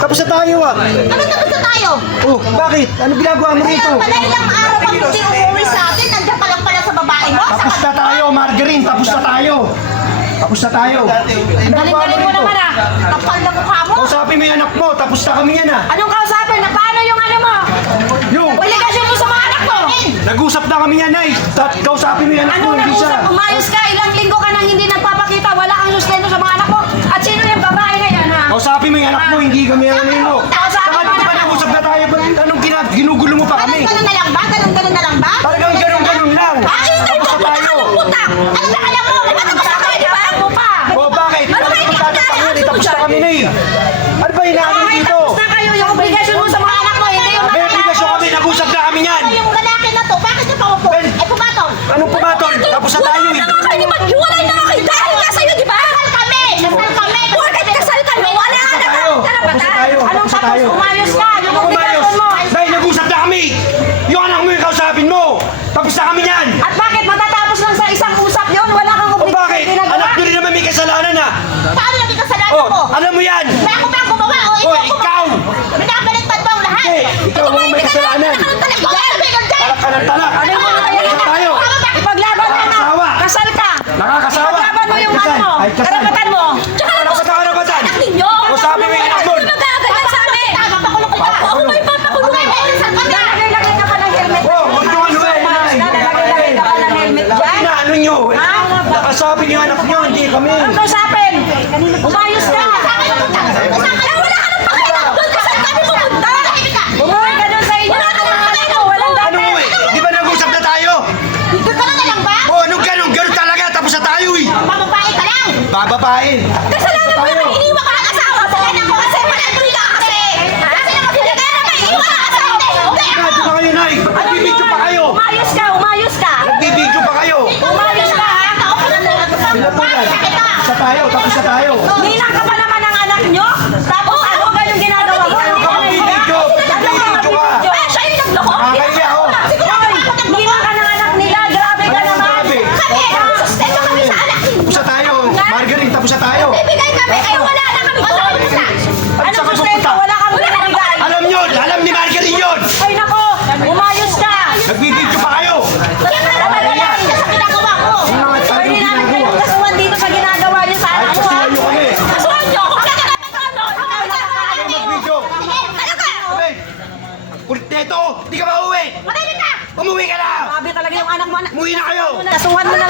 Tapos na tayo ah. Ano tapos na tayo? Oh, bakit? Ano ginagawa mo Kaya rito? pala ilang araw pag hindi umuwi sa atin, nandiyan ka lang pala sa babae mo. Tapos na tayo, Margarine. Tapos na tayo. Tapos na tayo. Galing-galing mo naman ah. Kapal na mukha mo. Kausapin mo yung anak mo. Tapos na kami yan ah. Anong kausapin? Na paano yung ano mo? Yung, Obligasyon mo sa mga anak ko. nag-usap na kami yan ay. Kausapin mo yung anak mo. Anong Hindi siya. nag-usap? Umayos ka. Ilang linggo ka nang hindi nagpapakita. Wala kang sustento sa mga anak mo. At sino yung babae na yan ha? Kausapin mo yung anak mo. Hindi kami ang mo. Kausapin Saka mo di ba anak mo. nag-usap na tayo? Anong ginugulo mo pa kami? Ganun na lang ba? Ganun na lang ba? Talagang ganun lang. Ay, Tapos na tayo. puta! Ano ba alam mo? Ano ba Sa akin, di ba? Mo pa. O bakit? Ano ba Ano yung ba tayo? Tapos na kami na eh. Ano ba hinahanap Ay, dito? tapos na kayo. Yung obligasyon mo sa mga anak mo. Hindi yung May obligasyon kami. Nag-usap na kami yan. Yung lalaki na to, bakit niya paupo? Ben. Eh pumatong. Anong pumatol? Tapos na tayo eh. Wala kayo maghiwalay na kayo. Dahil nga sa'yo, di ba? Kasal kami! Kasal kami! Bakit kasal ka? Wala ka na tayo. Tapos na tayo. Anong Tapos na tapos? tayo. Umayos ka. Yung Ano umayos? obligasyon mo. Dahil nag-usap na kami. Yung anak mo yung kausapin mo. Tapos na kami yan. At bakit matatapos lang sa isang usap yun? Wala kang O obligasyon bakit? ginagawa? Anak nyo rin naman may kasalanan ah. Paano naging kasalanan Oh, mo? alam mo yan. May ako ba ang gumawa o Oh, ikaw. Binabaliktad mo ang lahat? Hindi, ikaw ang may kasalanan. Talak ka ng talak. Ano yung mga Tapos na tayo. Ipaglaban mo na. Nakakasawa. Kasal ka. Nakakasawa. Ipaglaban mo yung Kasal. ano mo. Ay, kasal. Karapatan mo. Tsaka Ano ka karapatan? ninyo. Kausapin mo yung anak mo. Ano nagkakaganyan sa amin? Papakulong kita. Ako ba yung papakulong mo? Lalagay ka pa ng helmet. Oh, huwag nyo ano eh. Lalagay ka pa ng helmet dyan. Na ano nyo? Nakasabi niyo anak nyo, hindi kami. Anong kausapin? Umayos ka. Kaya wala ka ng pakialam. Doon ka sa kami pupunta. Umuwi ka doon sa inyo. Walang Ano mo eh? Di ba nag-usap na tayo? Ganun na lang ba? Oh, anong ganun? Ganun talaga. Tapos na tayo eh. Mababae ka lang. Bababae. Kasalanan mo naman, iniwan ka ng asawa. Kasalanan ko kasi malandri ka kasi. Kasi naman pinagana ka, iniwan ka ng asawa. Hindi Nay, ako. di ba kayo, Nay? Nagbibidyo pa kayo. Umayos ka, umayos ka. Nagbibidyo pa kayo. Umayos ka, ha? Pinatulan. Tapos na tayo. Tapos na tayo. Ninang ka pa naman ng anak nyo? Tapos ano ba yung ginagawa mo? Ano ka magbibidyo? Nagbibidyo ka. Eh, siya yung nagloko. Nakakaya ako. Ninang ka ng anak nila, grabe ka naman. Grabe. Kami, sustento kami sa anak. Tapos na tayo. Margarine, tapos na tayo. Bibigay kami, ay wala na kami. Basta. Ano Anong sa sustento? kapupunta? Wala kang binibigay. Alam nyo, alam ni Margarine yun. Ay nako, umayos ka. Nagbibidyo pa kayo. Kaya wala ka sa ginagawa mo. Mga tayo Pwede namin ginagawa. kayong kasuhan dito sa ginagawa niyo sa Ay, anak ko. kasuhan nyo kami. Kasuhan niyo ako. Magbidyo. Abay, kulit na ito. Di ka ba uwi? Matay ka! Umuwi ka na. Grabe talaga yung anak mo. Umuwi na kayo. Kasuhan mo na